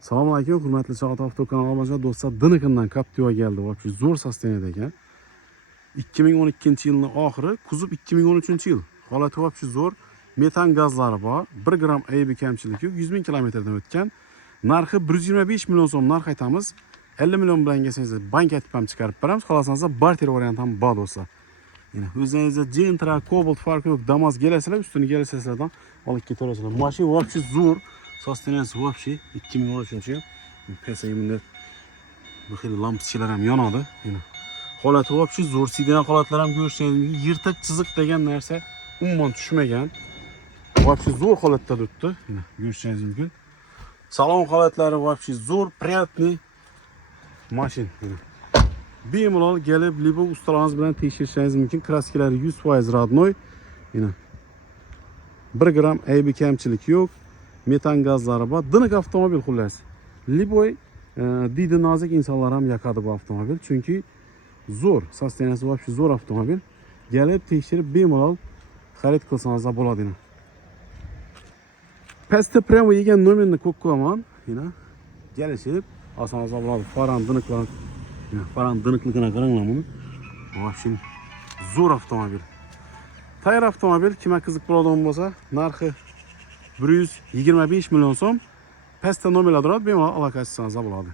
Assalomu alaykum, hurmatli Soat Avto kanali obunachilar, do'stlar, Diniqindan Captiva keldi. Voqe zo'r sosteniyada ekan. 2012-yilning oxiri, kuzov 2013-yil. Holati voqe zo'r. Metan gazlari bor, 1 gram aybi kamchiligi yo'q, 100 ming kilometrdan o'tgan. Narxi 125 million so'm narx aytamiz. 50 million bilan kelsangiz bank aytib ham chiqarib beramiz. Xohlasangiz barter variant ham bor do'stlar. Yana o'zingizda Gentra, Cobalt farqi yo'q, Damas kelasizlar, ustini kelasizlardan olib ketaverasizlar. Mashina voqe zo'r. Sosteniyasi вообще 2013-yil. Pesayimda bu xil lampochkalar ham yonadi. Holati вообще zo'r, sidan holatlar ham ko'rsangiz, yirtiq chiziq degan narsa umuman tushmagan. Вообще zo'r holatda turibdi. Ko'rishingiz mumkin. Salon holatlari вообще zo'r, приятный mashina. Bemalol kelib, libo ustalarimiz bilan tekshirishingiz mumkin. Kraskalari 100% родной. 1 gram aybi kamchilik yo'q. Metan gazlari bor. Diniq avtomobil xullas. Liboy didi nozik insonlar ham yoqadi bu avtomobil, chunki zo'r, sosteniyasi вообще zo'r avtomobil. Kelib tekshirib bemalol xarid qilsangiz bo'ladi. Pastda prямо yegan nomerni ko'p qo'yaman. Kelishib olsangiz bo'ladi. Faran diniqlar, faran diniqligini qaranglar buni. Вообще zo'r avtomobil. Tayyor avtomobil, kimga qiziq bo'ladigan bo'lsa, narxi 125 million so'm. Pastda nomerlar turadi, bemalol aloqa qilsangiz bo'ladi.